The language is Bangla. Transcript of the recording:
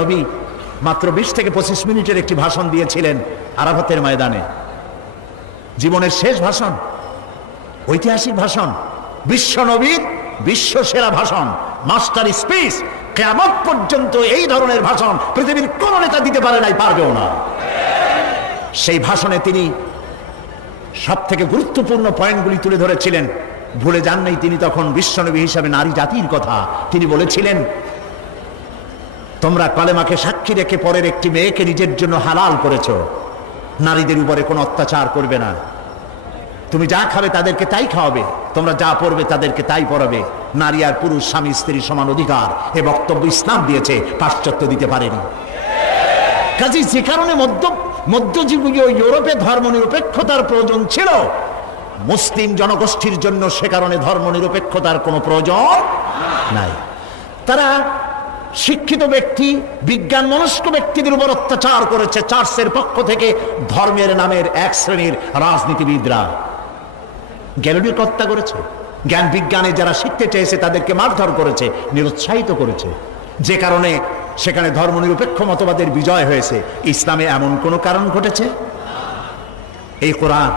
নবী মাত্র 20 থেকে 25 মিনিটের একটি ভাষণ দিয়েছিলেন আরাফাতের ময়দানে। জীবনের শেষ ভাষণ, ঐতিহাসিক ভাষণ, বিশ্ব নবীর বিশ্ব সেরা ভাষণ, মাস্টার স্পিচ। কিয়ামত পর্যন্ত এই ধরনের ভাষণ পৃথিবীর কোন নেতা দিতে পারে নাই, পারবেও না। সেই ভাষণে তিনি সব থেকে গুরুত্বপূর্ণ পয়েন্টগুলি তুলে ধরেছিলেন। ভুলে যান নাই তিনি তখন বিশ্বনবী হিসাবে নারী জাতির কথা তিনি বলেছিলেন, তোমরা কালেমাকে সাক্ষী রেখে পরের একটি মেয়েকে নিজের জন্য হালাল করেছ, নারীদের উপরে কোনো অত্যাচার করবে না, তুমি যা খাবে তাদেরকে তাই খাওয়াবে, তোমরা যা পড়বে তাদেরকে তাই পড়াবে। নারী আর পুরুষ স্বামী স্ত্রীর সমান অধিকার, এ বক্তব্য ইসলাম দিয়েছে, পাশ্চাত্য দিতে পারেনি। কাজে যে কারণে মধ্যযুগীয় ইউরোপে ধর্মনিরপেক্ষতার প্রয়োজন ছিল, মুসলিম জনগোষ্ঠীর জন্য সে কারণে ধর্মনিরপেক্ষতার কোনো প্রয়োজন নাই। তারা শিক্ষিত ব্যক্তি, বিজ্ঞান মনস্ক ব্যক্তিদের উপর অত্যাচার করেছে। চার্চের পক্ষ থেকে ধর্মের নামের এক শ্রেণীর রাজনীতিবিদরা গ্যালিলিওকে হত্যা করেছে। জ্ঞান বিজ্ঞানে যারা শিখতে চেয়েছে তাদেরকে মারধর করেছে, নিরুৎসাহিত করেছে, যে কারণে সেখানে ধর্মনিরপেক্ষ মতবাদের বিজয় হয়েছে। ইসলামে এমন কোনো কারণ ঘটেছে? এই কোরআন